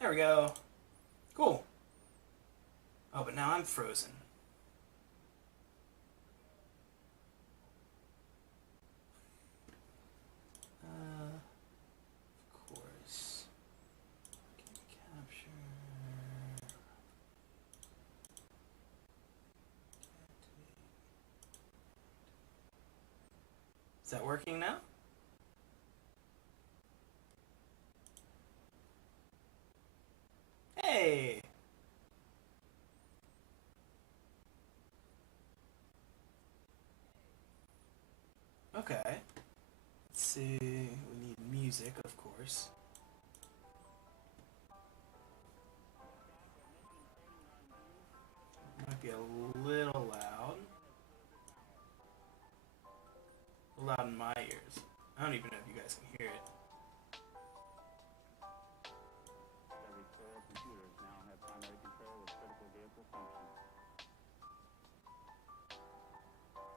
There we go. Cool. Oh, but now I'm frozen. Of course. Capture. Is that working now? Hey! Okay. Let's see. We need music, of course. Might be a little loud. Loud in my ears. I don't even know if you guys can hear it.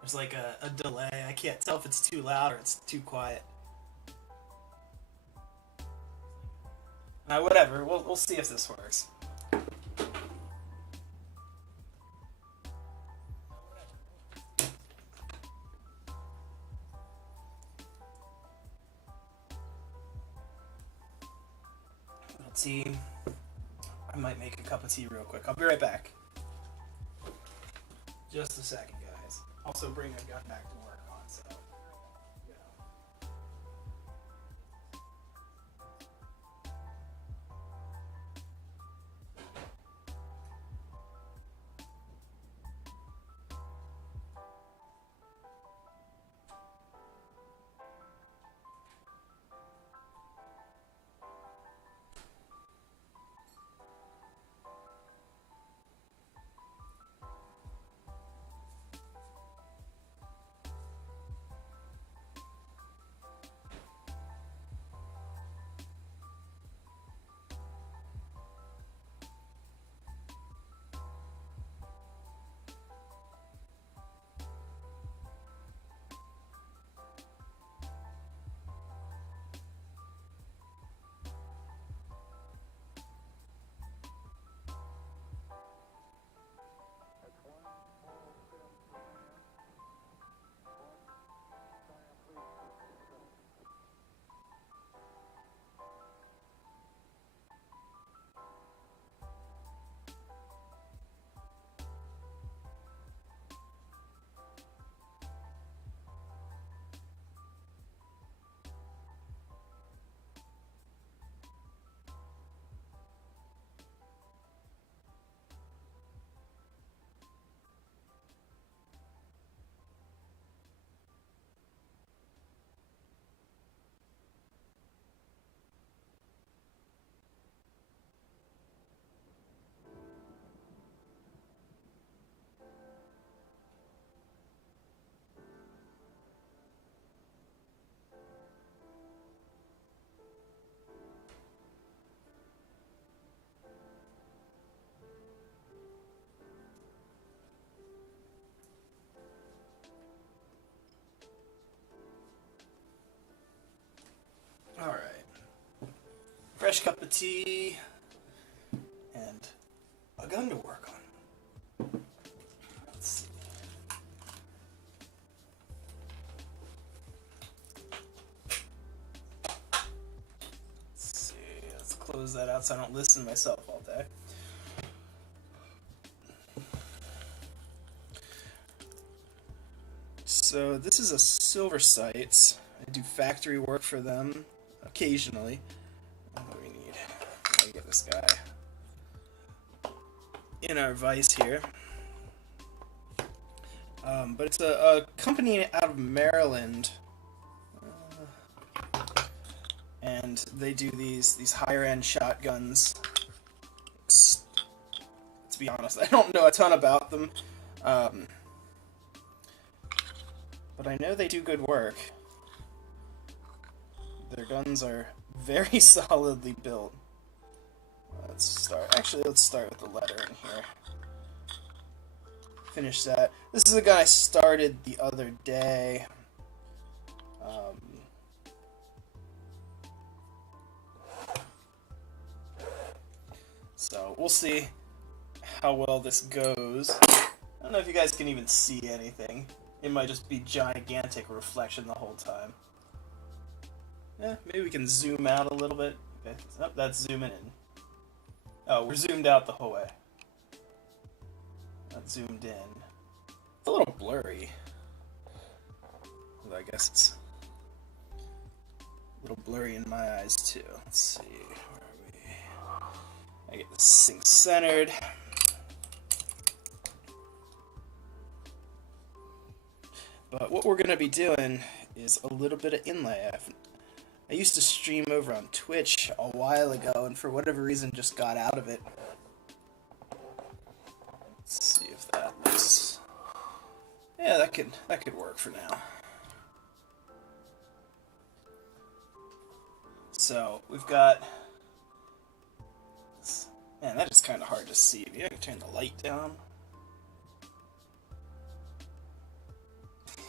There's like a delay. I can't tell if it's too loud or it's too quiet. Whatever. We'll see if this works. Let's see. I might make a cup of tea real quick. I'll be right back. Just a second, guys. Also bring a gun back to work on, so. Alright. Fresh cup of tea and a gun to work on. Let's see. Let's close that out so I don't listen to myself all day. So this is a Silver Sights. I do factory work for them occasionally. What do we need? Gotta get this guy in our vise here. But it's a company out of Maryland, and they do these higher end shotguns. To be honest, I don't know a ton about them, but I know they do good work. Their guns are very solidly built. Let's start. Actually, let's start with the lettering here. Finish that. This is a gun I started the other day. So we'll see how well this goes. I don't know if you guys can even see anything. It might just be gigantic reflection the whole time. Yeah, maybe we can zoom out a little bit. Okay. Oh, that's zooming in. Oh, we're zoomed out the whole way. Not zoomed in. It's a little blurry. Although I guess it's a little blurry in my eyes too. Let's see. Where are we? I get this thing centered. But what we're going to be doing is a little bit of inlay. I used to stream over on Twitch a while ago, and for whatever reason just got out of it. Let's see if that looks... Yeah, that could work for now. So, we've got... Man, that is kind of hard to see. Maybe I can turn the light down.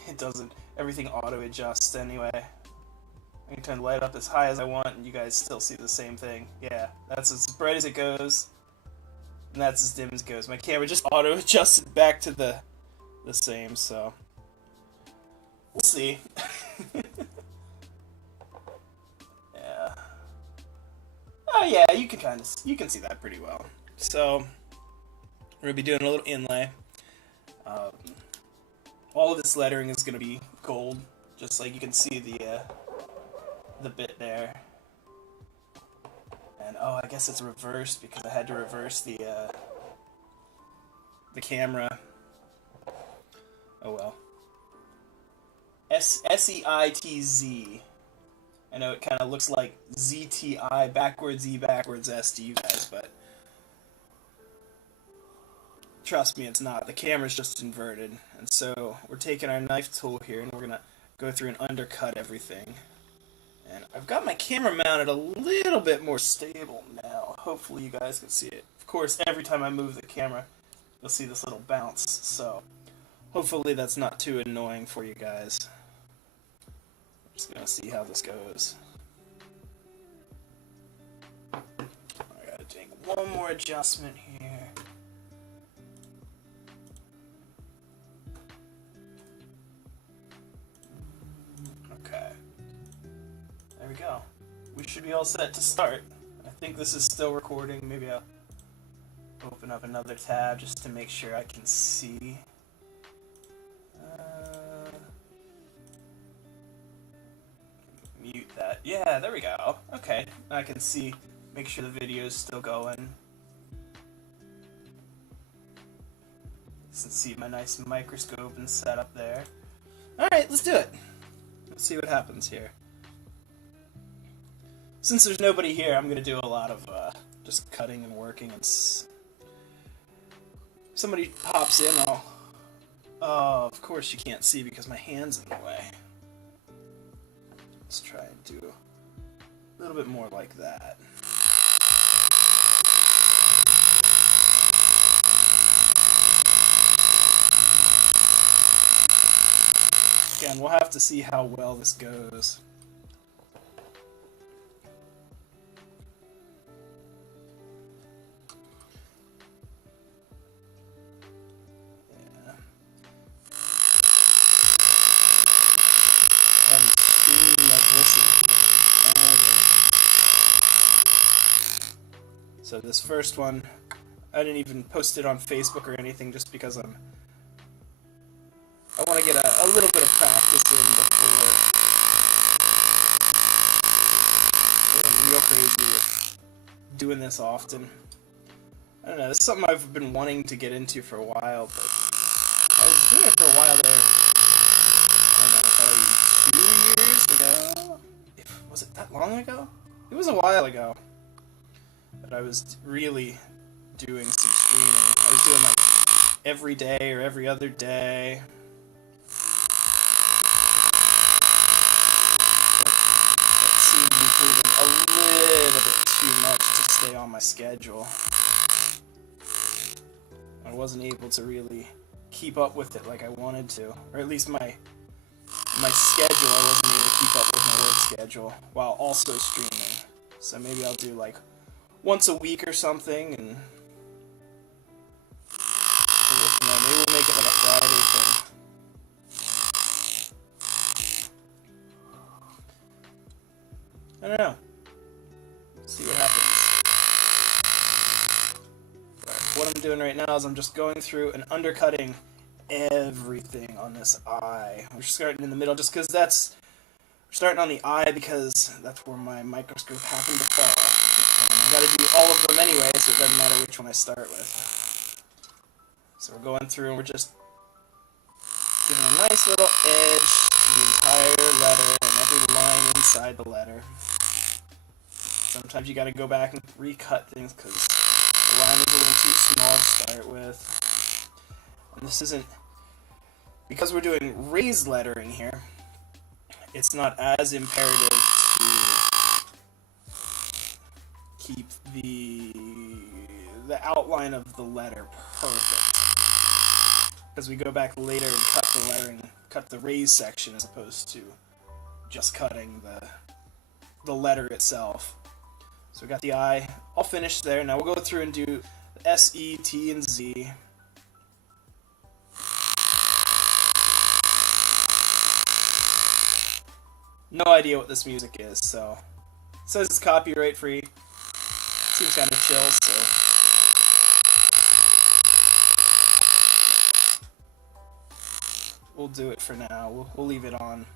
It doesn't... Everything auto-adjusts anyway. I can turn the light up as high as I want, and you guys still see the same thing. Yeah, that's as bright as it goes, and that's as dim as it goes. My camera just auto-adjusted back to the same, so... We'll see. Yeah. Oh yeah, you can see that pretty well. So, we're gonna be doing a little inlay. All of this lettering is gonna be gold, just like you can see the bit there. And oh, I guess it's reversed because I had to reverse the camera. Oh well. S-E-I-T-Z. I know it kind of looks like Z-T-I, backwards E, backwards S to you guys, but trust me, it's not. The camera's just inverted. And so we're taking our knife tool here and we're going to go through and undercut everything. And I've got my camera mounted a little bit more stable now. Hopefully you guys can see it. Of course, every time I move the camera, you'll see this little bounce. So hopefully that's not too annoying for you guys. Just gonna see how this goes. I gotta take one more adjustment here. Okay. There we go. We should be all set to start. I think this is still recording. Maybe I'll open up another tab just to make sure I can see. Mute that. Yeah, there we go. Okay, I can see. Make sure the video is still going. You can see my nice microscope and setup there. Alright, let's do it. Let's see what happens here. Since there's nobody here, I'm going to do a lot of just cutting and working. And somebody pops in, Oh, of course you can't see because my hand's in the way. Let's try and do a little bit more like that. Again, we'll have to see how well this goes. So this first one, I didn't even post it on Facebook or anything just because I want to get a little bit of practice in before getting real crazy with doing this often. I don't know, this is something I've been wanting to get into for a while, but I was doing it for a while there, I don't know, probably 2 years ago? Was it that long ago? It was a while ago. But I was really doing some streaming. I was doing like every day or every other day. But it seemed to be proving a little bit too much to stay on my schedule. I wasn't able to really keep up with it like I wanted to. Or at least my schedule, I wasn't able to keep up with my work schedule while also streaming. So maybe I'll do like once a week or something, and maybe we'll make it like a Friday thing. I don't know. See what happens. Right, what I'm doing right now is I'm just going through and undercutting everything on this eye. We're starting in the middle just because we're starting on the eye because that's where my microscope happened to fall. And I gotta do all of them anyway, so it doesn't matter which one I start with. So we're going through and we're just giving a nice little edge to the entire letter and every line inside the letter. Sometimes you gotta go back and recut things because the line is a little too small to start with. And this isn't... Because we're doing raised lettering here, it's not as imperative to keep the outline of the letter perfect. Because we go back later and cut the lettering, cut the raised section as opposed to just cutting the letter itself. So we got the I all finished there. Now we'll go through and do the S, E, T, and Z. No idea what this music is, so it says it's copyright free. Seems kind of chill, so we'll do it for now. We'll leave it on.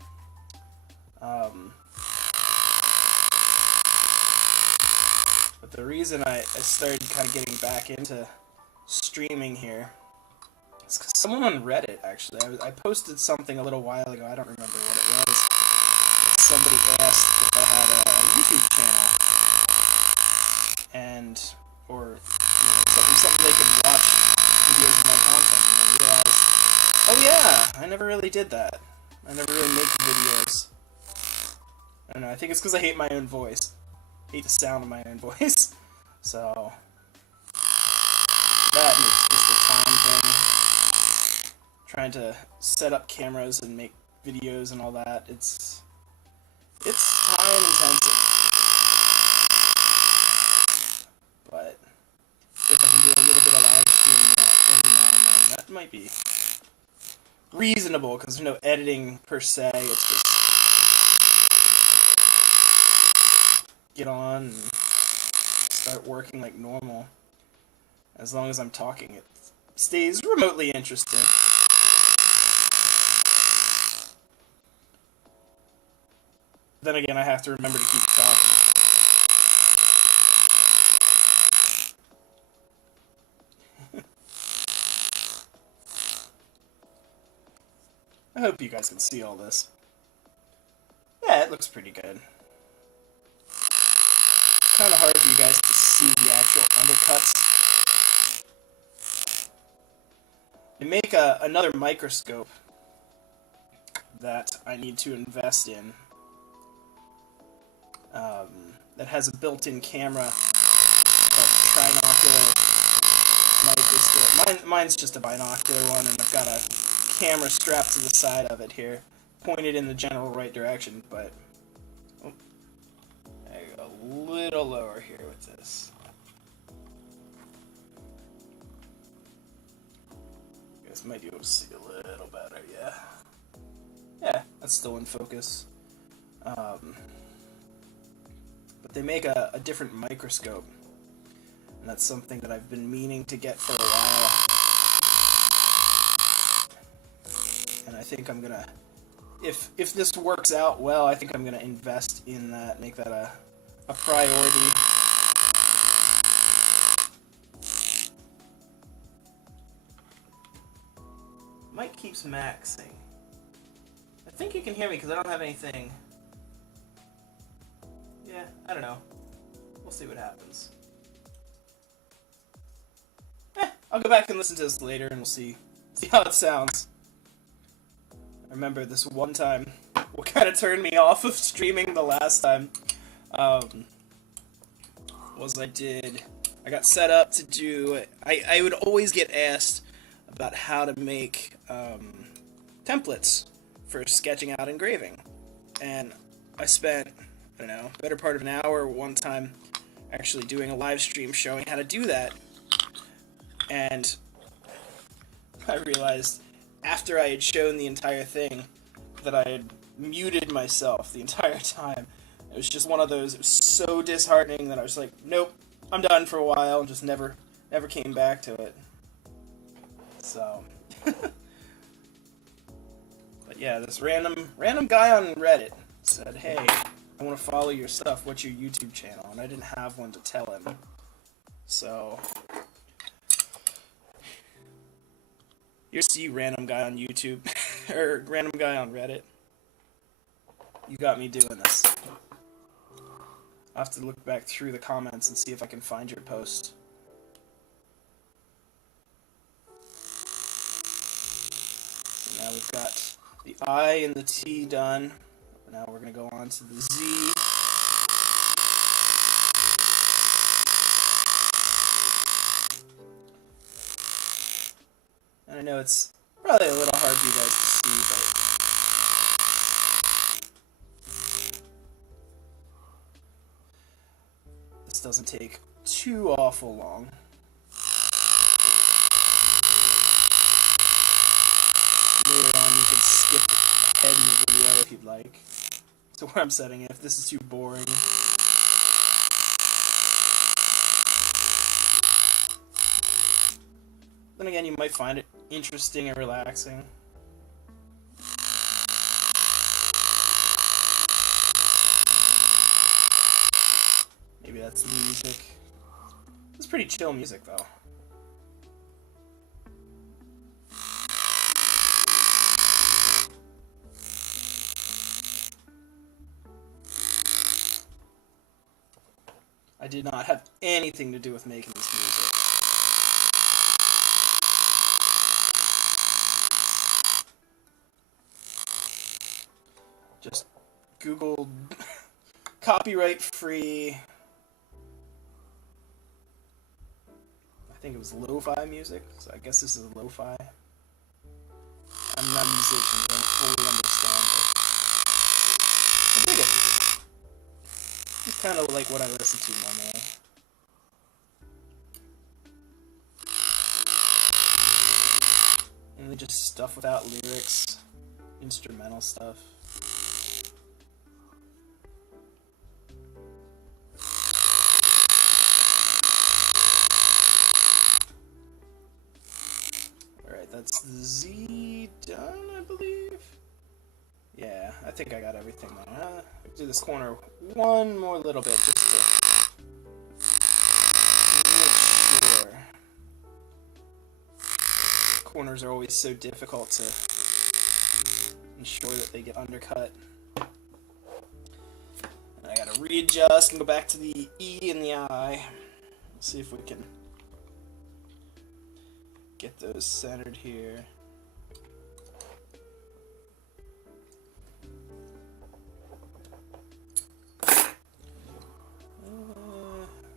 But the reason I started kind of getting back into streaming here is because someone on Reddit, actually, I posted something a little while ago, I don't remember what it was. Somebody asked if I had a YouTube channel, and, or, something they could watch videos of my content, and I realized, oh yeah, I never really did that. I never really make videos. I don't know, I think it's because I hate my own voice. Hate the sound of my own voice. So that is just a time thing. Trying to set up cameras and make videos and all that. It's time intensive. But if I can do a little bit of live streaming every now and then, that might be reasonable because there's no editing per se. It's just get on and start working like normal. As long as I'm talking, it stays remotely interesting. Then again, I have to remember to keep talking. I hope you guys can see all this. Yeah, it looks pretty good. Kind of hard for you guys to see the actual undercuts. They make another microscope that I need to invest in. That has a built-in camera called trinocular microscope. Mine's just a binocular one, and I've got a camera strapped to the side of it here, pointed in the general right direction, but oh, there you go, a little lower here with this. You guys might be able to see a little better, yeah. Yeah, that's still in focus. But they make a different microscope, and that's something that I've been meaning to get for a while. And I think I'm gonna, if this works out well, I think I'm gonna invest in that, make that a priority. Mic keeps maxing. I think you can hear me because I don't have anything. Yeah, I don't know. We'll see what happens. I'll go back and listen to this later and we'll see how it sounds. I remember this one time, what kind of turned me off of streaming the last time, was I got set up to do, I would always get asked about how to make templates for sketching out engraving. And I spent, I don't know, better part of an hour one time actually doing a live stream showing how to do that. And I realized after I had shown the entire thing that I had muted myself the entire time. It was just one of those, it was so disheartening that I was like, nope, I'm done for a while, and just never came back to it. So, but yeah, this random guy on Reddit said, hey, I want to follow your stuff, what's your YouTube channel? And I didn't have one to tell him. So, here's you, random guy on YouTube, or random guy on Reddit. You got me doing this. I'll have to look back through the comments and see if I can find your post. So now we've got the I and the T done. Now we're going to go on to the Z. And I know it's probably a little hard for you guys to see, but this doesn't take too awful long. Later on, you can skip ahead in the video if you'd like. So where I'm setting it, if this is too boring. Then again, you might find it interesting and relaxing. Maybe that's the music. It's pretty chill music, though. I did not have anything to do with making this music. Just Googled copyright free. I think it was lo-fi music, so I guess this is lo-fi. I'm not a musician, I don't fully understand it. I dig it. It's kind of like what I listen to normally. And just stuff without lyrics, instrumental stuff. Alright, that's the Z done, I believe. Yeah, I think I got everything now. Do this corner one more little bit just to make sure. Corners are always so difficult to ensure that they get undercut. And I gotta readjust and go back to the E and the I. Let's see if we can get those centered here.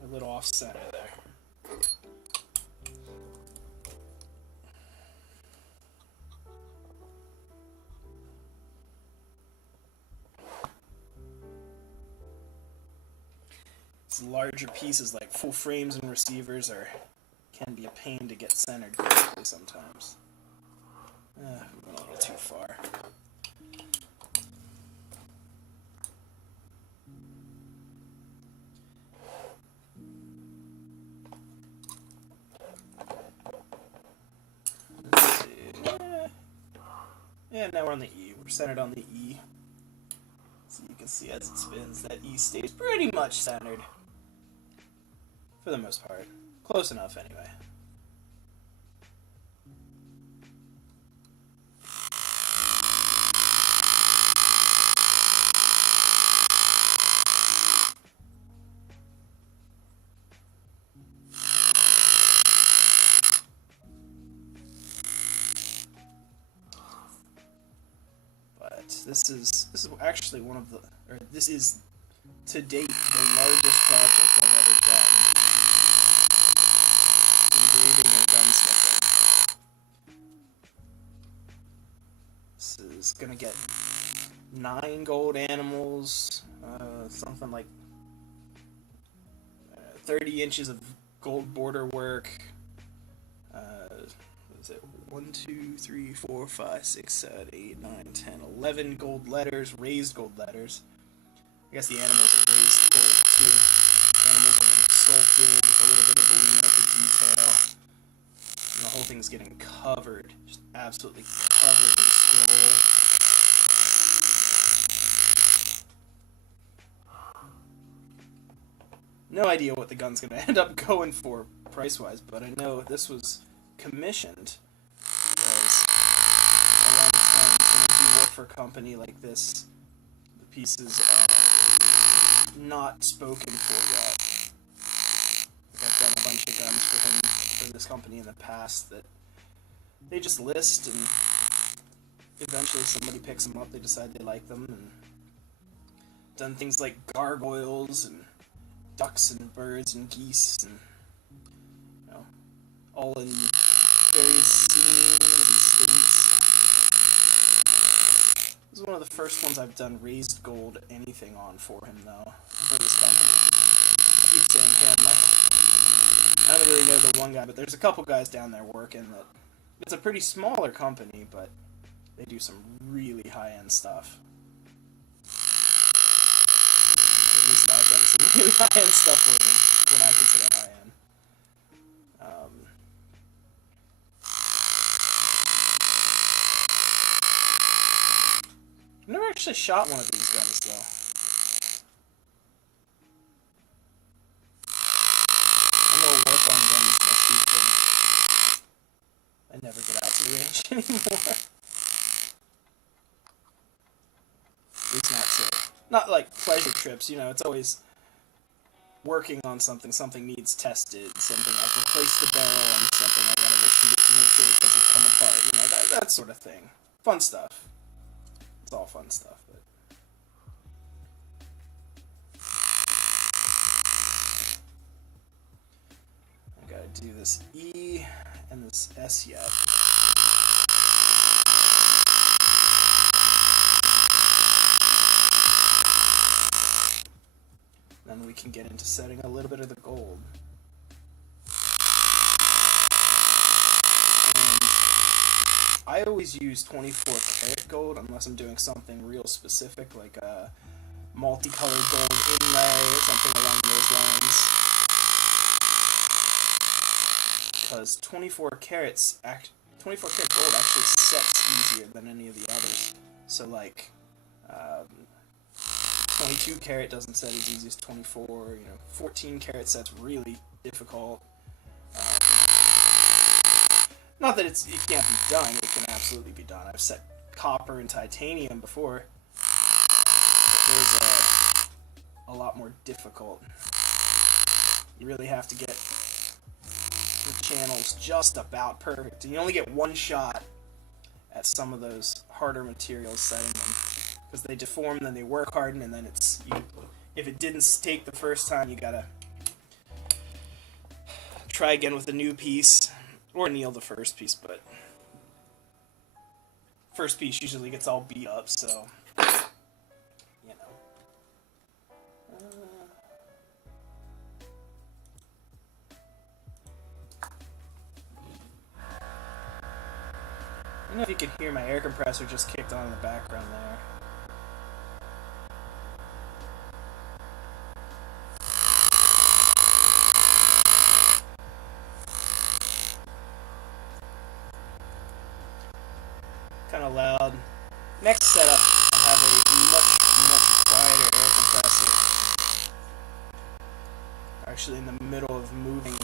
A little off center there. These larger pieces like full frames and receivers can be a pain to get centered correctly sometimes. We went a little too far. Let's see. Yeah, now we're on the E. We're centered on the E. So you can see as it spins, that E stays pretty much centered. For the most part. Close enough, anyway. But this is actually one of the, or this is to date the largest project I've ever done. Engraving and gunsmithing. This is gonna get 9 gold animals, something like 30 inches of gold border work. What is it? 1, 2, 3, 4, 5, 6, 7, 8, 9, 10, 11 gold letters, raised gold letters. I guess the animals are raised gold too. Animals are getting sculpted with a little bit of balloon up of detail. And the whole thing's getting covered, just absolutely covered in scroll. No idea what the gun's going to end up going for price-wise, but I know this was commissioned because around the time when you do work for a company like this, the pieces are not spoken for yet. I've done a bunch of guns for this company in the past that they just list, and eventually somebody picks them up, they decide they like them, and done things like gargoyles and ducks and birds and geese, and you know, all in various scenes and states. This is one of the first ones I've done raised gold anything on for him, though, for this company. I keep saying him. I don't really know the one guy, but there's a couple guys down there working that. It's a pretty smaller company, but they do some really high-end stuff. At least I've done some really high-end stuff for them, what I consider high-end. I've never actually shot one of these guns, though. I'm more work on guns than I shoot them. I never get out to the range anymore. At least not so. Not like pleasure trips, you know, it's always working on something, something needs tested, something I've replaced the barrel on something, I gotta shoot it to make sure it doesn't come apart, you know, that sort of thing. Fun stuff. It's all fun stuff, but... I gotta do this E and this S yet. Then we can get into setting a little bit of the gold. And I always use 24 karat gold unless I'm doing something real specific, like a multicolored gold inlay or something along those lines. Because 24 karat gold actually sets easier than any of the others. So like 22 karat doesn't set as easy as 24, you know, 14 karat set's really difficult. Not that it can't be done, it can absolutely be done. I've set copper and titanium before. It was a lot more difficult. You really have to get the channels just about perfect. And you only get one shot at some of those harder materials setting them. Because they deform, then they work harden, and then it's... if it didn't take the first time, you gotta try again with a new piece. Or anneal the first piece, but... first piece usually gets all beat up, so... you know. I don't know if you can hear my air compressor just kicked on in the background there. Kind of loud. Next setup, I have a much quieter air compressor. Actually, in the middle of moving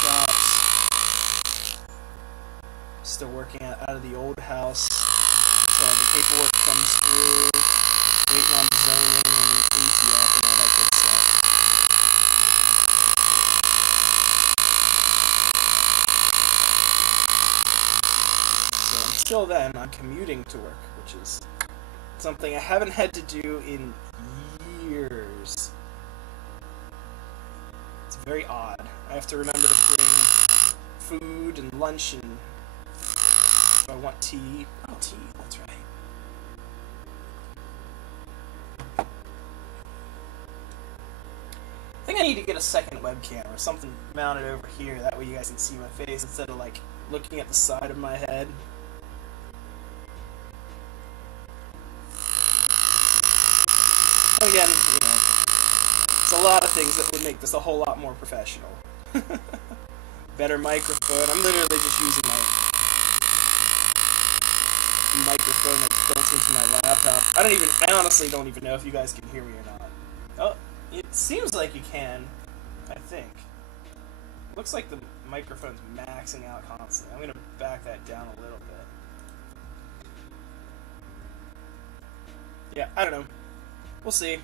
shops. Still working out of the old house. So the paperwork comes through. Waiting on zoning and ATF and all that good stuff. Until then, I'm commuting to work, which is something I haven't had to do in years. It's very odd. I have to remember to bring food and lunch, and if I want tea... oh, tea, that's right. I think I need need to get a second webcam or something mounted over here. That way you guys can see my face instead of like looking at the side of my head. Again, you know, it's a lot of things that would make this a whole lot more professional. Better microphone. I'm literally just using my microphone that's built into my laptop. I honestly don't even know if you guys can hear me or not. Oh, it seems like you can, I think. Looks like the microphone's maxing out constantly. I'm gonna back that down a little bit. Yeah, I don't know. We'll see.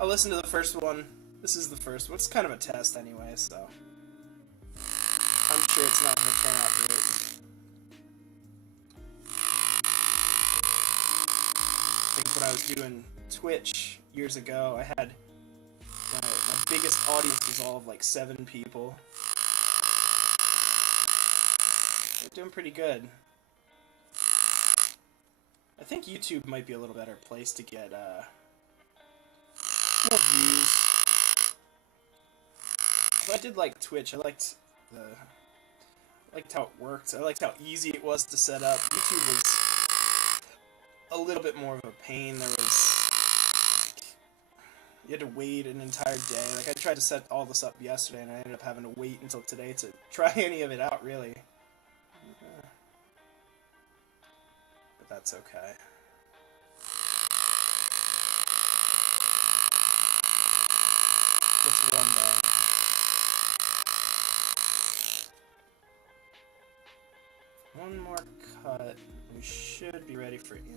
I'll listen to the first one. This is the first one. It's kind of a test anyway, so I'm sure it's not going to turn out great. I think when I was doing Twitch years ago, I had my biggest audience was all of like 7 people. They're doing pretty good. I think YouTube might be a little better place to get more views. But I did like Twitch. I liked how it worked. I liked how easy it was to set up. YouTube was a little bit more of a pain. You had to wait an entire day. Like, I tried to set all this up yesterday, and I ended up having to wait until today to try any of it out, really. But that's okay. Just one day. One more cut. We should be ready for inlay.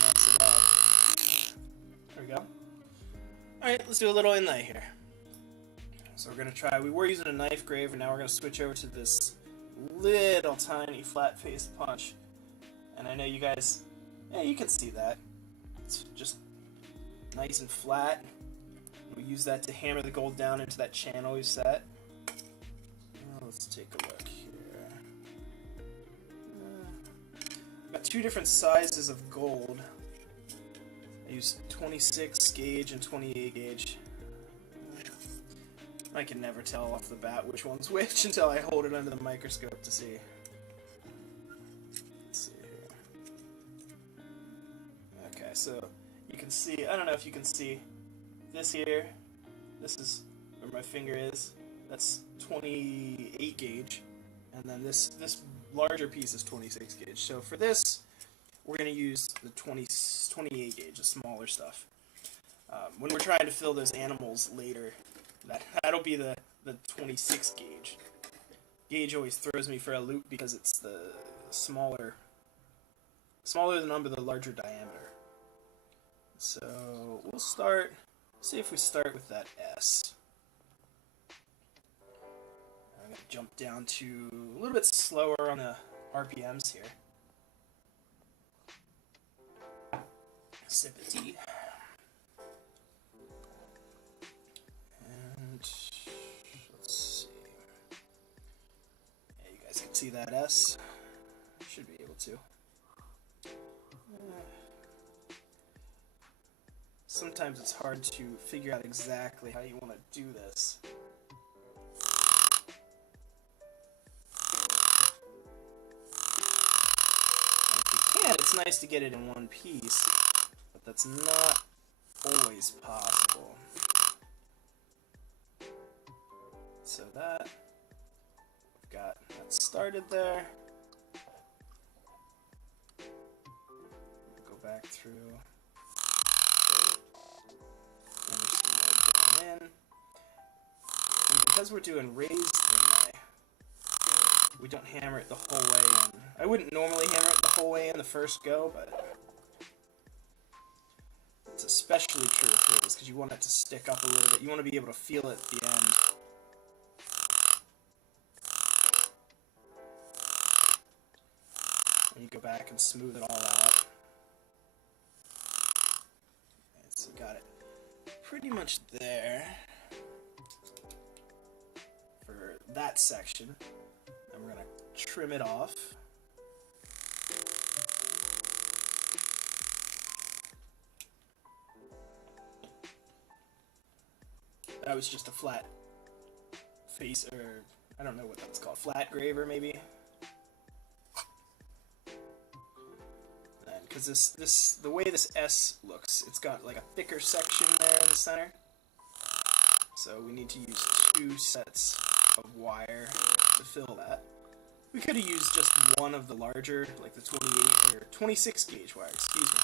Mess it up. There we go. Alright, let's do a little inlay here. So we're going to try, we were using a knife grave, and now we're going to switch over to this little tiny flat-faced punch. And I know you guys, yeah, you can see that. It's just nice and flat. We use that to hammer the gold down into that channel we set. Let's take a look here. I've got 2 different sizes of gold. I use 26 gauge and 28 gauge. I can never tell off the bat which one's which until I hold it under the microscope to see. Let's see here. Okay, so you can see, I don't know if you can see this here. This is where my finger is. That's 28 gauge. And then this larger piece is 26 gauge. So for this, we're going to use the 28 gauge, the smaller stuff. When we're trying to fill those animals later, that'll be the 26 gauge. Gauge always throws me for a loop because it's the smaller the number, the larger diameter. So we'll start, see if we start with that S. I'm going to jump down to a little bit slower on the RPMs here. Sip of tea. And let's see. Yeah, you guys can see that S. Should be able to. Sometimes it's hard to figure out exactly how you want to do this. If you can, it's nice to get it in one piece, but that's not always possible. So that, we've got that started there. Go back through. In. And because we're doing raised inlay, we don't hammer it the whole way in. I wouldn't normally hammer it the whole way in the first go, but it's especially true for this because you want it to stick up a little bit. You want to be able to feel it at the end. And you go back and smooth it all out. Okay, so got it pretty much there for that section. And we're going to trim it off. That was just a flat face, or I don't know what that's called, flat graver maybe. Because the way this S looks, it's got like a thicker section there in the center. So we need to use 2 sets of wire to fill that. We could have used just one of the larger, like the 28 or 26 gauge wire, excuse me.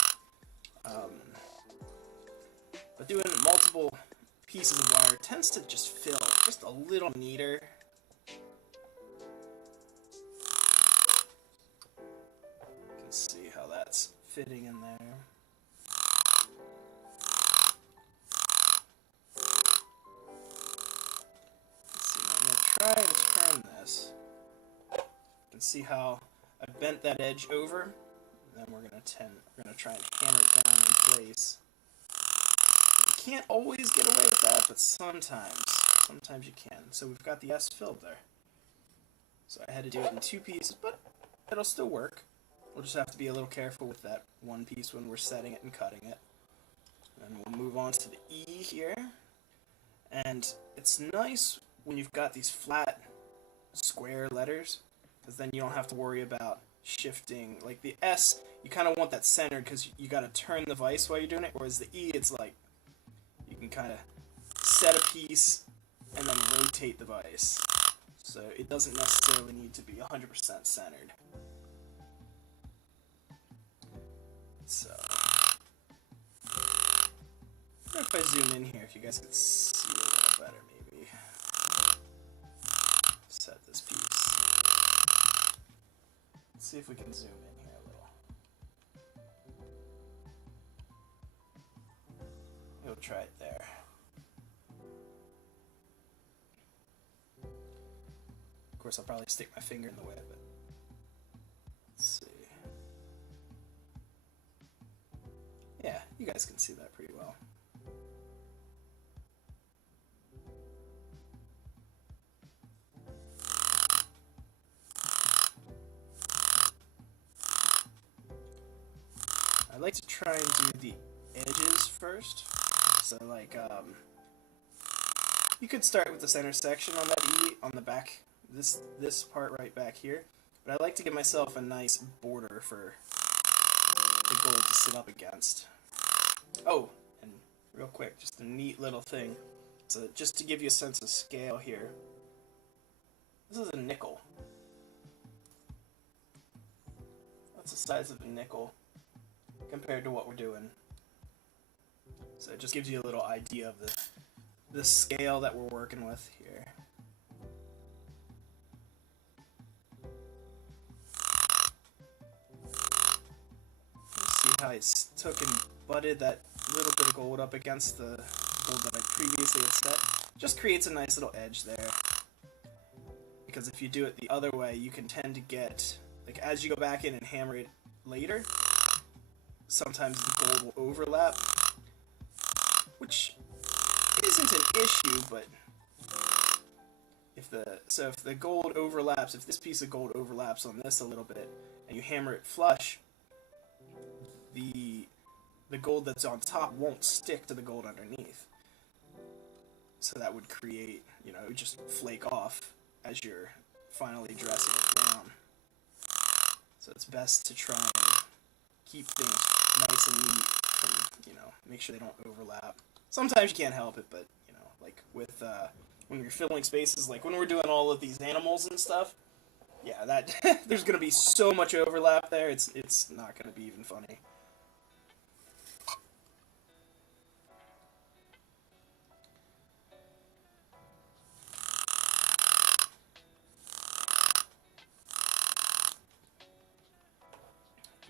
But doing multiple pieces of wire tends to just fill just a little neater. You can see how that's fitting in there. Let's see, I'm going to try and turn this. You can see how I bent that edge over. And then we're going to try and hammer it down in place. You can't always get away with that, but sometimes you can. So we've got the S filled there. So I had to do it in 2 pieces, but it'll still work. We'll just have to be a little careful with that one piece when we're setting it and cutting it. And we'll move on to the E here. And it's nice when you've got these flat square letters, because then you don't have to worry about shifting. Like the S, you kind of want that centered because you got to turn the vise while you're doing it, whereas the E, it's like you can kind of set a piece and then rotate the vise. So it doesn't necessarily need to be 100% centered. So if I zoom in here, if you guys could see a little better, maybe set this piece. Let's see if we can zoom in here a little. We'll try it there. Of course, I'll probably stick my finger in the way of it. Let's see. Yeah, you guys can see that pretty well. I like to try and do the edges first. So like, you could start with the center section on that E on the back, this part right back here. But I like to give myself a nice border for the gold to sit up against. Oh, and real quick, just a neat little thing. So just to give you a sense of scale here, this is a nickel. That's the size of a nickel compared to what we're doing. So it just gives you a little idea of the scale that we're working with here. You see how I took and butted that little bit of gold up against the gold that I previously had set? Just creates a nice little edge there. Because if you do it the other way, you can tend to get, like as you go back in and hammer it later, sometimes the gold will overlap, which isn't an issue, but if the gold overlaps, if this piece of gold overlaps on this a little bit, and you hammer it flush, the gold that's on top won't stick to the gold underneath. So that would create, you know, it would just flake off as you're finally dressing it down. So it's best to try and keep things nice and neat and, you know, make sure they don't overlap. Sometimes you can't help it, but, you know, like with, when you're filling spaces, like when we're doing all of these animals and stuff, yeah, that, there's going to be so much overlap there, it's not going to be even funny.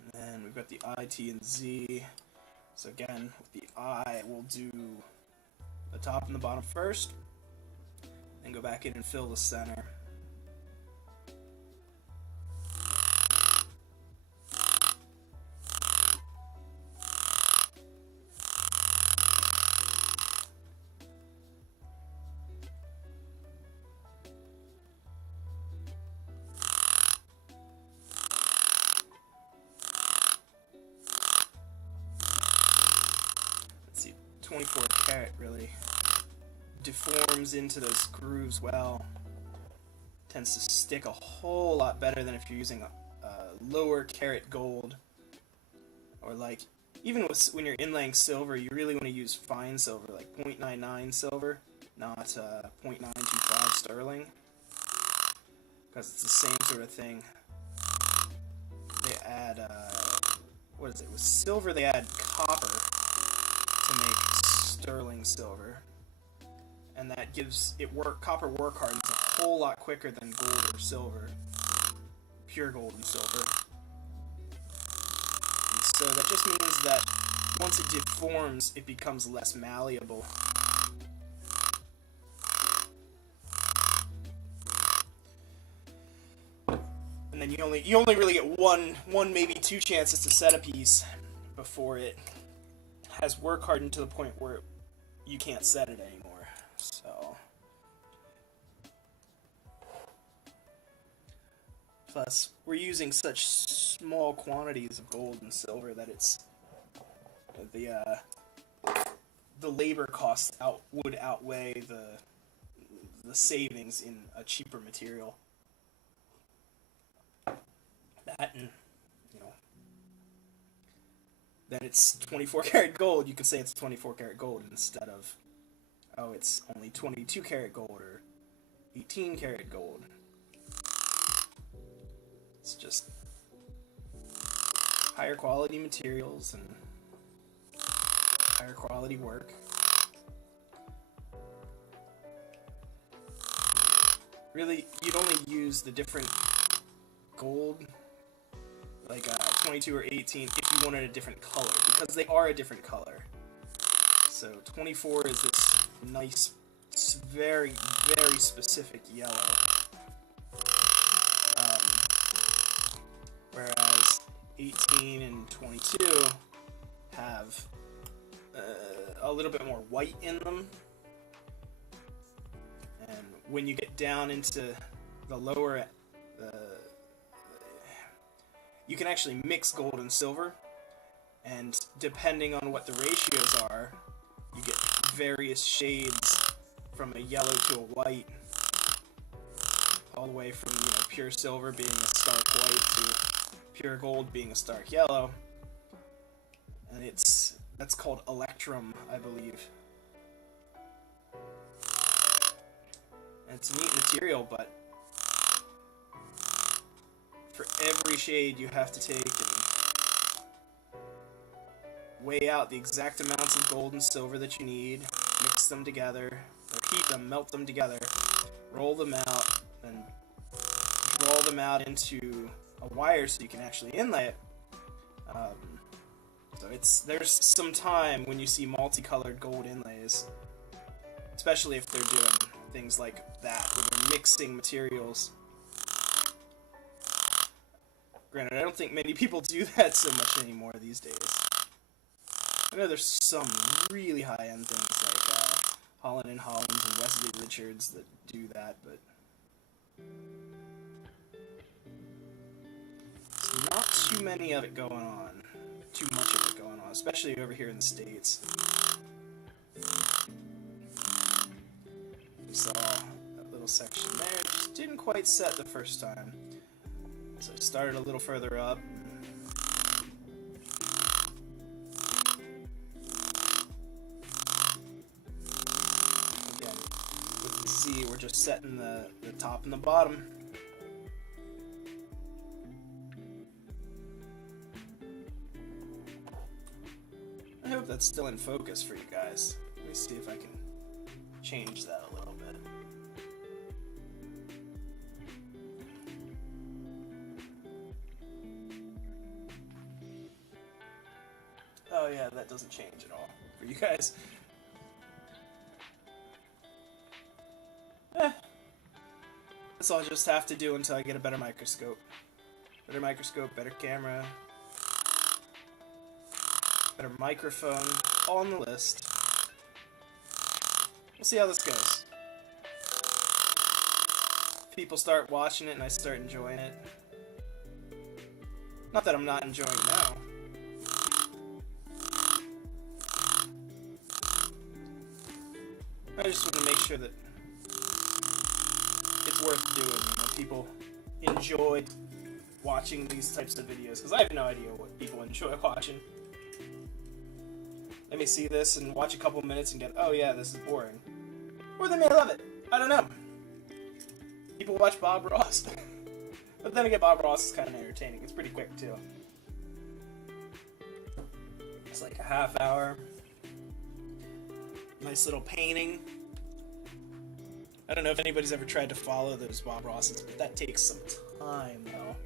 And then we've got the I, T, and Z. So again, with the I, we'll do the top and the bottom first, and go back in and fill the center. Let's see, 24 karat really deforms into those grooves well. Tends to stick a whole lot better than if you're using a lower carat gold, or like even when you're inlaying silver, you really want to use fine silver, like 0.99 silver, not 0.925 sterling, because it's the same sort of thing. They add what is it? With silver, they add copper to make sterling silver, and that gives it copper work hardens a whole lot quicker than gold or silver, pure gold and silver. And so that just means that once it deforms, it becomes less malleable. And then you only really get one maybe two chances to set a piece before it has work hardened to the point where you can't set it anymore. So plus we're using such small quantities of gold and silver that it's the labor costs would outweigh the savings in a cheaper material. That, and that it's 24 karat gold, you can say it's 24 karat gold instead of, oh, it's only 22 karat gold or 18 karat gold. It's just higher quality materials and higher quality work. Really, you'd only use the different gold, like 22 or 18, if you wanted a different color, because they are a different color. So 24 is this nice, very, very specific yellow, whereas 18 and 22 have a little bit more white in them. And when you get down into the lower, you can actually mix gold and silver, and depending on what the ratios are, you get various shades from a yellow to a white, all the way from pure silver being a stark white to pure gold being a stark yellow. And that's called electrum, I believe. And it's a neat material, but for every shade you have to take and weigh out the exact amounts of gold and silver that you need, mix them together, or heat them, melt them together, roll them out, and draw them out into a wire so you can actually inlay it. So there's some time when you see multicolored gold inlays, especially if they're doing things like that, where they're mixing materials. Granted, I don't think many people do that so much anymore these days. I know there's some really high-end things like Holland and Holland and Wesley Richards that do that, but there's not too many of it going on. Too much of it going on, especially over here in the States. We saw that little section there, just didn't quite set the first time. So I started a little further up. Again, with the Z, we're just setting the top and the bottom. I hope that's still in focus for you guys. Let me see if I can change that a little bit. Oh yeah, that doesn't change at all for you guys. This I'll just have to do until I get a better microscope. Better microscope, better camera, better microphone, all on the list. We'll see how this goes. If people start watching it and I start enjoying it. Not that I'm not enjoying it now. I just want to make sure that it's worth doing. You know, people enjoy watching these types of videos, because I have no idea what people enjoy watching. They may see this and watch a couple minutes and get, oh yeah, this is boring. Or they may love it. I don't know. People watch Bob Ross. But then again, Bob Ross is kind of entertaining. It's pretty quick, too. It's like a half hour. Nice little painting. I don't know if anybody's ever tried to follow those Bob Rosses, but that takes some time, though.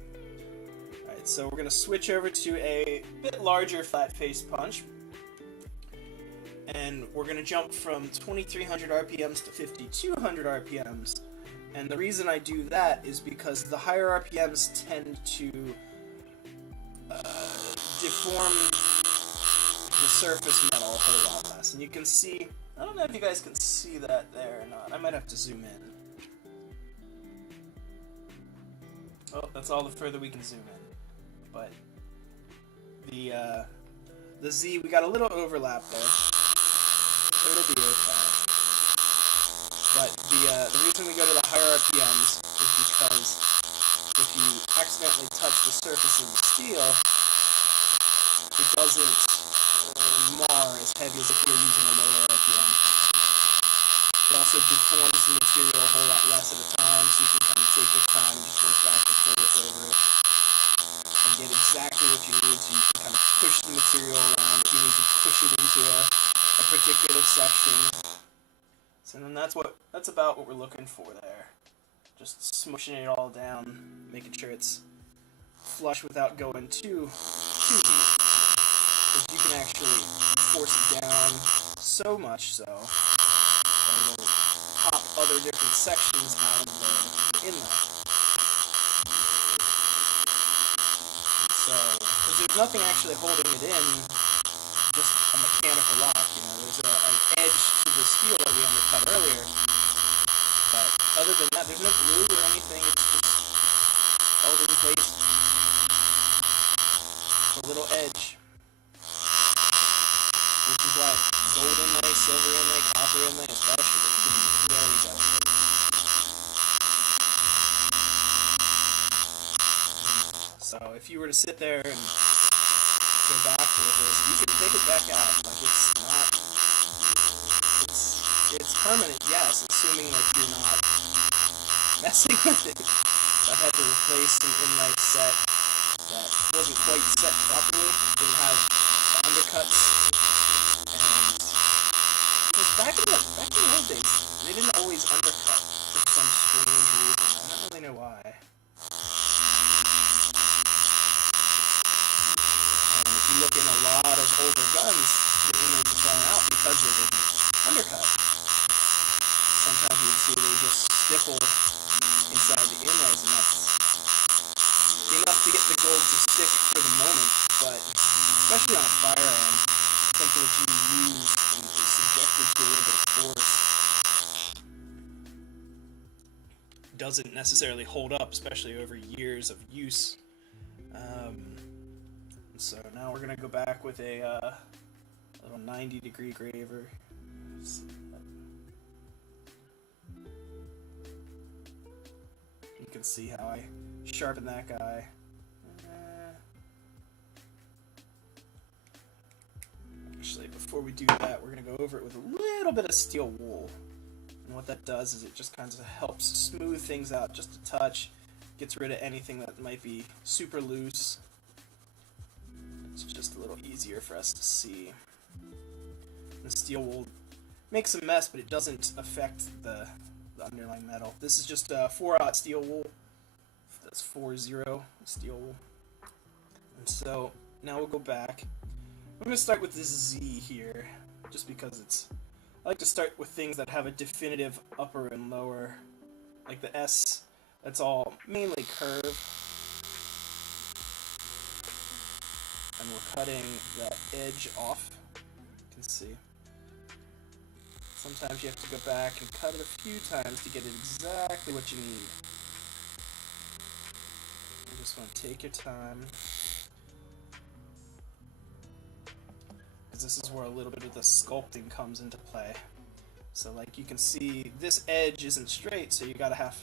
Alright, so we're going to switch over to a bit larger flat face punch. And we're going to jump from 2300 RPMs to 5200 RPMs. And the reason I do that is because the higher RPMs tend to deform the surface metal a whole lot less. And you can see, I don't know if you guys can see that there or not. I might have to zoom in. Oh, that's all the further we can zoom in. But the Z, we got a little overlap there. It'll be okay. But the reason we go to the higher RPMs is because if you accidentally touch the surface of the steel, it doesn't mar as heavy as if you're using a lower RPM. It also deforms the material a whole lot less at a time, so you can kind of take your time and just work back and forth over it and get exactly what you need, so you can kind of push the material around if you need to push it into a particular section. So then that's about what we're looking for there. Just smushing it all down, making sure it's flush without going too deep. Because you can actually force it down so much so that it'll pop other different sections out of the inlay. So, because there's nothing actually holding it in, just a mechanical lock, you know, there's an edge to the steel that we undercut earlier, but other than that, there's no glue or anything, it's just held in place. A little edge, which is why gold inlay, silver inlay, copper inlay, especially, can be very delicate. So if you were to sit there and go back with this, you can take it back out. Like, it's permanent, yes, assuming that you're not messing with it. I had to replace an inlay set that wasn't quite set properly, didn't have the undercuts, and because back in the old days, they didn't always undercut for some strange reason. I don't really know why. You look in a lot of older guns, the inlays are thrown out because they didn't undercut. Sometimes you would see they just stipple inside the inlays, and that's enough to get the gold to stick for the moment, but especially on a firearm, something that you use and is subjected to a little bit of force, doesn't necessarily hold up, especially over years of use. So now we're going to go back with a little 90-degree graver. You can see how I sharpen that guy. Actually, before we do that, we're going to go over it with a little bit of steel wool. And what that does is it just kind of helps smooth things out just a touch. Gets rid of anything that might be super loose. It's just a little easier for us to see. The steel wool makes a mess, but it doesn't affect the underlying metal. This is just 4/0 steel wool. That's 4/0 steel wool. And so now we'll go back. I'm going to start with this Z here, just because I like to start with things that have a definitive upper and lower. Like the S, that's all mainly curved. And we're cutting that edge off. You can see. Sometimes you have to go back and cut it a few times to get it exactly what you need. You just want to take your time, because this is where a little bit of the sculpting comes into play. So like you can see this edge isn't straight, so you're gonna have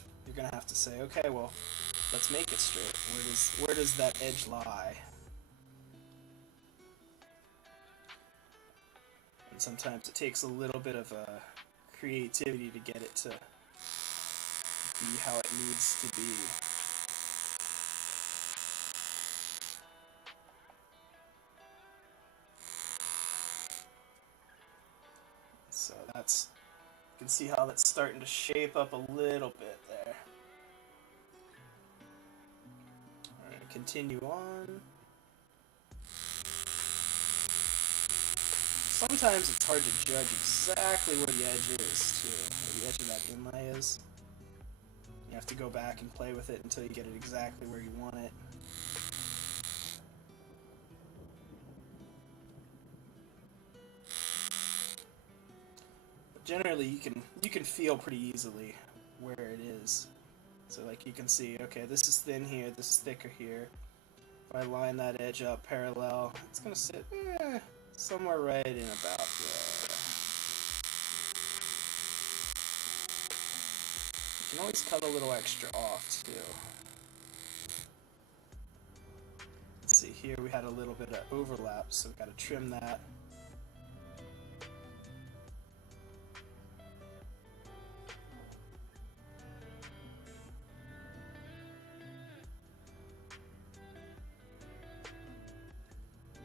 to say, okay, well, let's make it straight. Where does that edge lie? And sometimes it takes a little bit of creativity to get it to be how it needs to be. So that's, you can see how that's starting to shape up a little bit there. Alright, continue on. Sometimes it's hard to judge exactly where the edge is, too. Where the edge of that inlay is. You have to go back and play with it until you get it exactly where you want it. But generally, you can feel pretty easily where it is. So like you can see, okay, this is thin here, this is thicker here. If I line that edge up parallel, it's gonna sit somewhere right in about there. You can always cut a little extra off too. Let's see, here we had a little bit of overlap, so we've got to trim that.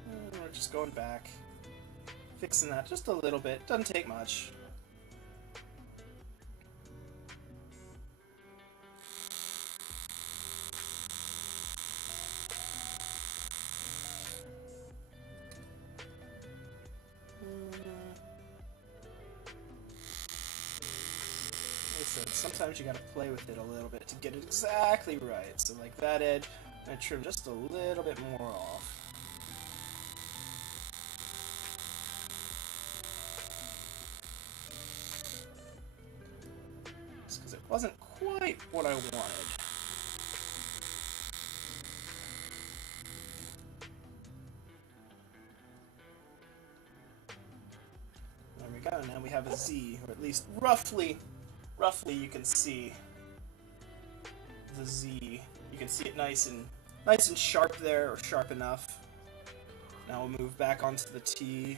And we're just going back, fixing that just a little bit, doesn't take much. Sometimes you gotta play with it a little bit to get it exactly right. So like that edge, I trim just a little bit more off. Just because it wasn't quite what I wanted. There we go, now we have a Z, or at least roughly you can see the Z. You can see it nice and sharp there, or sharp enough. Now we'll move back onto the T.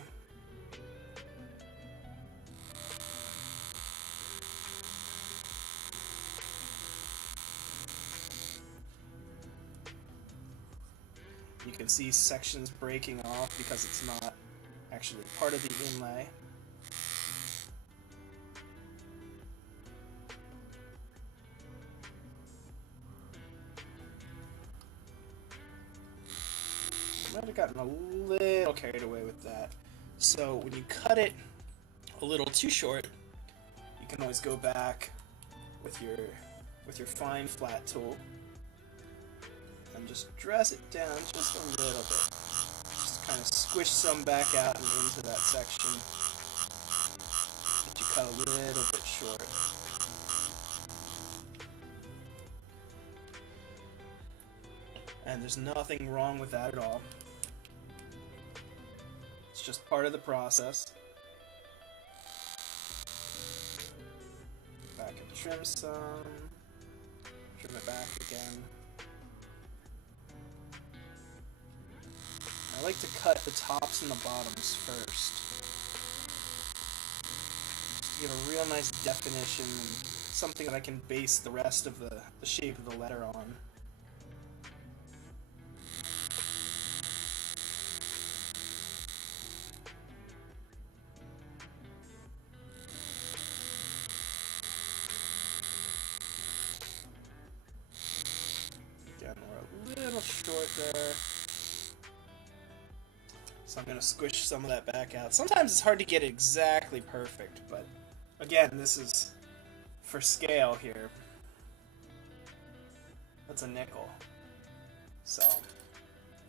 You can see sections breaking off because it's not actually part of the inlay. Might have gotten a little carried away with that. So when you cut it a little too short, you can always go back with your fine flat tool and just dress it down just a little bit. Just kind of squish some back out and into that section that you cut a little bit short. And there's nothing wrong with that at all. It's just part of the process. Back and trim some. Trim it back again. I like to cut the tops and the bottoms first. Just to give a real nice definition and something that I can base the rest of the shape of the letter on. Short there. So I'm going to squish some of that back out. Sometimes it's hard to get it exactly perfect, but again, this is for scale here. That's a nickel. So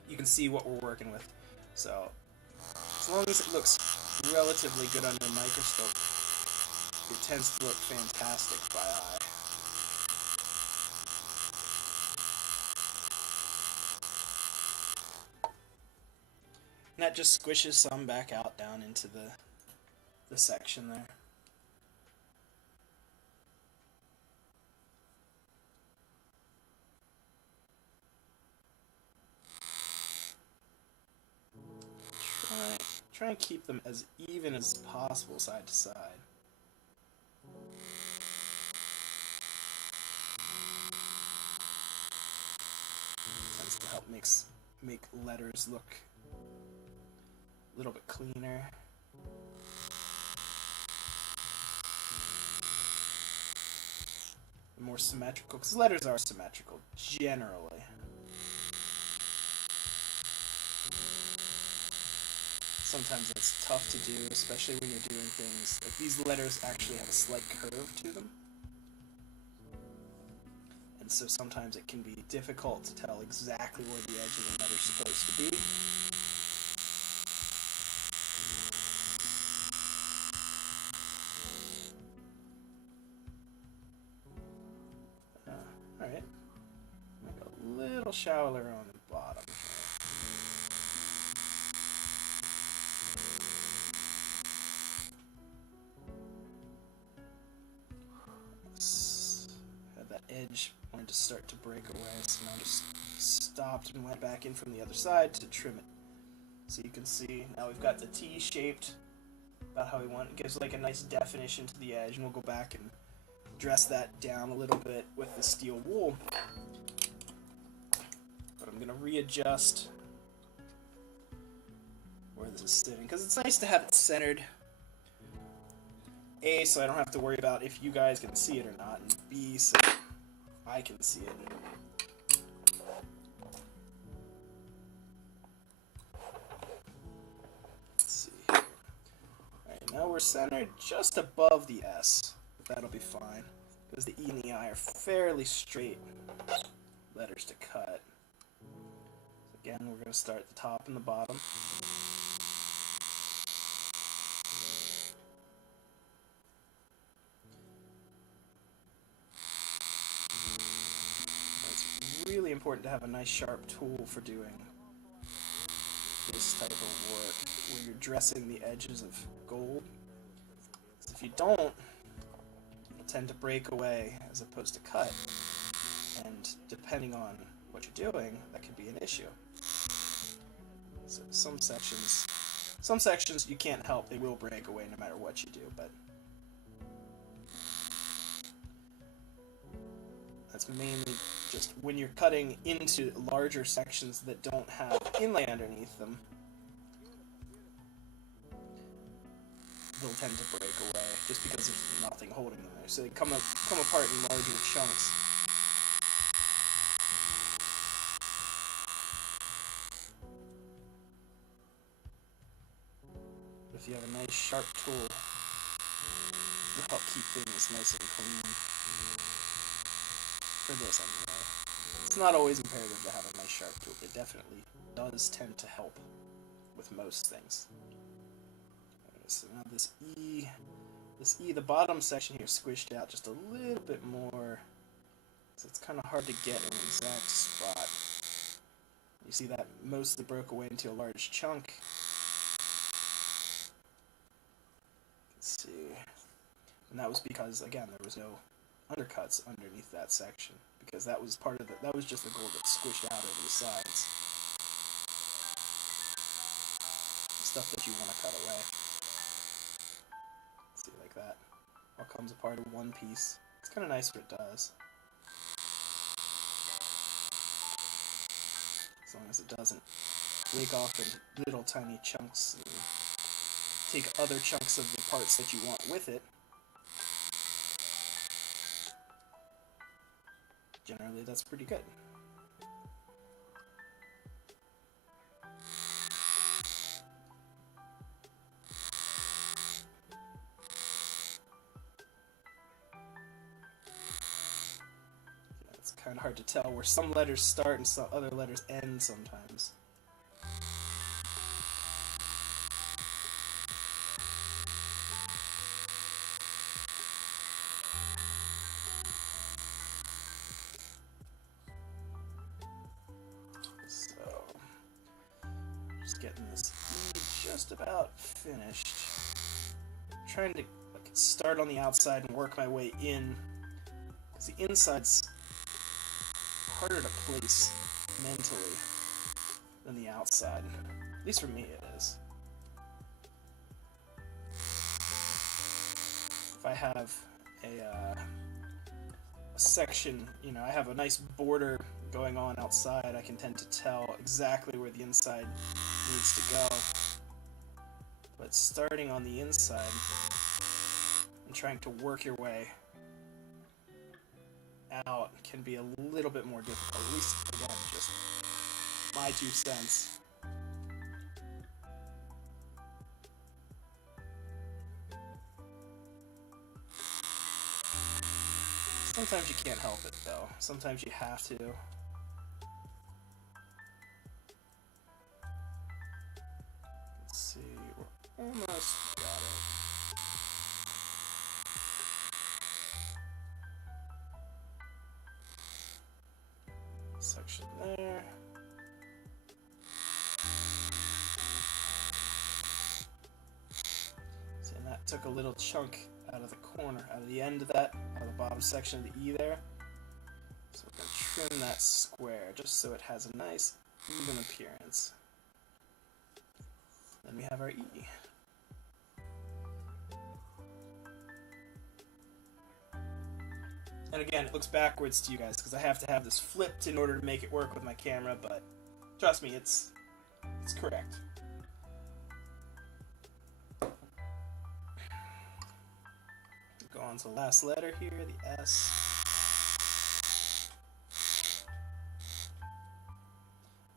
you can see what we're working with. So as long as it looks relatively good under a microscope, it tends to look fantastic by eye. And that just squishes some back out down into the section there. try and keep them as even as possible side to side. Tends to help make letters look a little bit cleaner. More symmetrical, because letters are symmetrical generally. Sometimes it's tough to do, especially when you're doing things like these letters actually have a slight curve to them. And so sometimes it can be difficult to tell exactly where the edge of the letter is supposed to be. Alright. Make a little shallower on the bottom here. Had that edge wanted to start to break away, so now I just stopped and went back in from the other side to trim it. So you can see now we've got the T shaped about how we want it. It gives like a nice definition to the edge, and we'll go back and dress that down a little bit with the steel wool. But I'm going to readjust where this is sitting, because it's nice to have it centered. A, so I don't have to worry about if you guys can see it or not, and B, so I can see it. Let's see. Alright, now we're centered just above the S. That'll be fine, because the E and the I are fairly straight letters to cut. So again, we're going to start at the top and the bottom. It's really important to have a nice sharp tool for doing this type of work, where you're dressing the edges of gold. So if you don't, tend to break away as opposed to cut, and depending on what you're doing, that could be an issue. So some sections you can't help, they will break away no matter what you do, but that's mainly just when you're cutting into larger sections that don't have inlay underneath them, they'll tend to break away just because there's nothing holding them there. So they come apart in larger chunks. But if you have a nice sharp tool, it'll help keep things nice and clean. For this anyway. It's not always imperative to have a nice sharp tool, but it definitely does tend to help with most things. So now this E, the bottom section here squished out just a little bit more, so it's kind of hard to get an exact spot. You see that mostly broke away into a large chunk. Let's see. And that was because, again, there was no undercuts underneath that section, because that was part of it. That was just the gold that squished out over the sides. Stuff that you want to cut away. See, like that. All comes apart in one piece. It's kind of nice what it does. As long as it doesn't break off into little tiny chunks and take other chunks of the parts that you want with it. Generally, that's pretty good. It's kind of hard to tell where some letters start and some other letters end sometimes. So, just getting this E just about finished. I'm trying to start on the outside and work my way in, because the inside's harder to place mentally than the outside. At least for me it is. if I have a section, you know, I have a nice border going on outside, I can tend to tell exactly where the inside needs to go. But starting on the inside and trying to work your way out can be a little bit more difficult, at least, again, just my 2 cents. Sometimes you can't help it, though. Sometimes you have to. Let's see, we're almost got it. Section there. See, and that took a little chunk out of the corner, out of the end of that, out of the bottom section of the E there. So we're going to trim that square just so it has a nice even appearance. Then we have our E. And again, it looks backwards to you guys because I have to have this flipped in order to make it work with my camera, but trust me, it's correct. Go on to the last letter here, the S.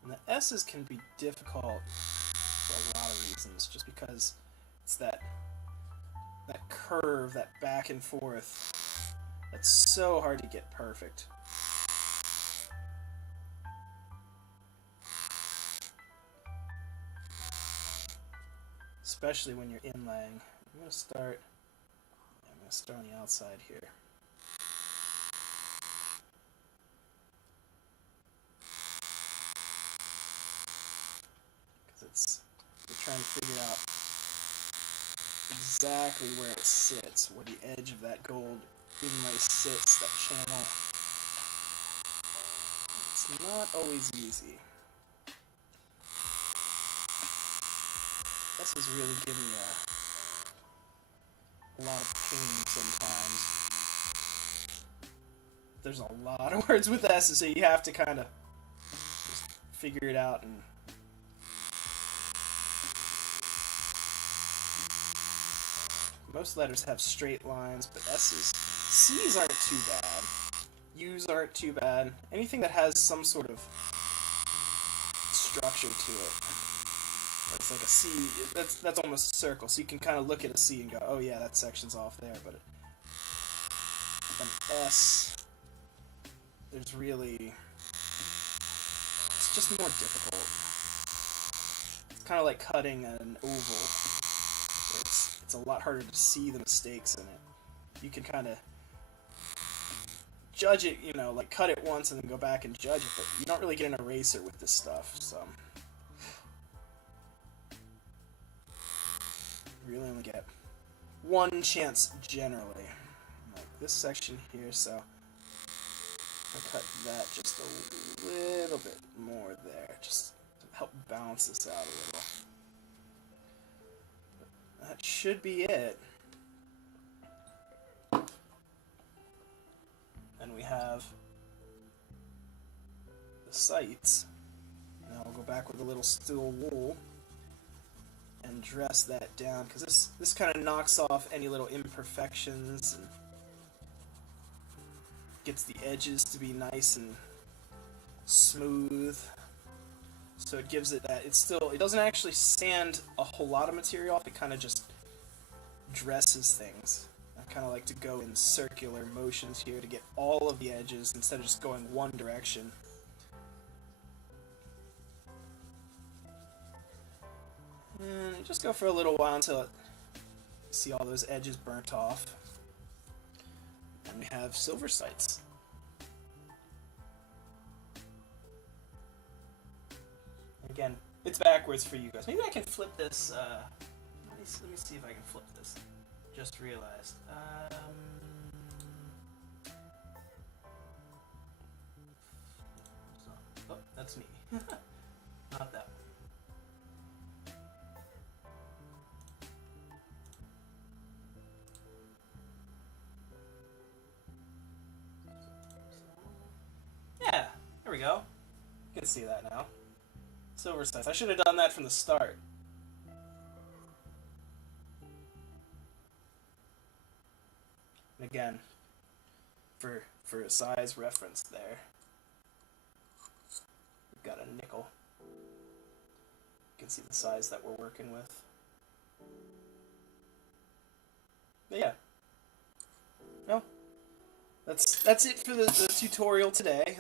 And the S's can be difficult for a lot of reasons, just because it's that curve, that back and forth, that's so hard to get perfect. Especially when you're inlaying. I'm going to start on the outside here. Because we're trying to figure out exactly where it sits, where the edge of that gold inlay sits, that channel. It's not always easy. This is really giving me a lot of pain sometimes. There's a lot of words with S's, so you have to kind of just figure it out. And most letters have straight lines, but S's, C's aren't too bad. U's aren't too bad. Anything that has some sort of structure to it. It's like a C, that's almost a circle, so you can kind of look at a C and go, oh yeah, that section's off there, but an S, there's really, it's just more difficult. It's kind of like cutting an oval. It's a lot harder to see the mistakes in it. You can kind of judge it, you know, like cut it once and then go back and judge it, but you don't really get an eraser with this stuff, so. You really only get one chance generally. Like this section here, so I cut that just a little bit more there, just to help balance this out a little. But that should be it. And we have the sights. Now we'll go back with a little steel wool and dress that down, because this kind of knocks off any little imperfections and gets the edges to be nice and smooth. So it gives it that, it doesn't actually sand a whole lot of material off, it kind of just dresses things. I kind of like to go in circular motions here to get all of the edges instead of just going one direction. And you just go for a little while until you see all those edges burnt off. And we have silver sights. Again, it's backwards for you guys. Maybe I can flip this. Let me see if I can flip this. Just realized. Oh, that's me. Not that one. go. You can see that now. Silver sights. I should have done that from the start. And again, for a size reference there, we've got a nickel. You can see the size that we're working with. But yeah. No. That's it for the tutorial today.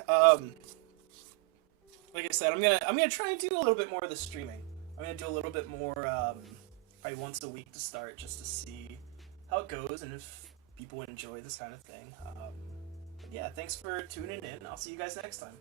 Like I said, I'm gonna try and do a little bit more of the streaming. I'm gonna do a little bit more, probably once a week to start, just to see how it goes and if people enjoy this kind of thing. But yeah, thanks for tuning in. I'll see you guys next time.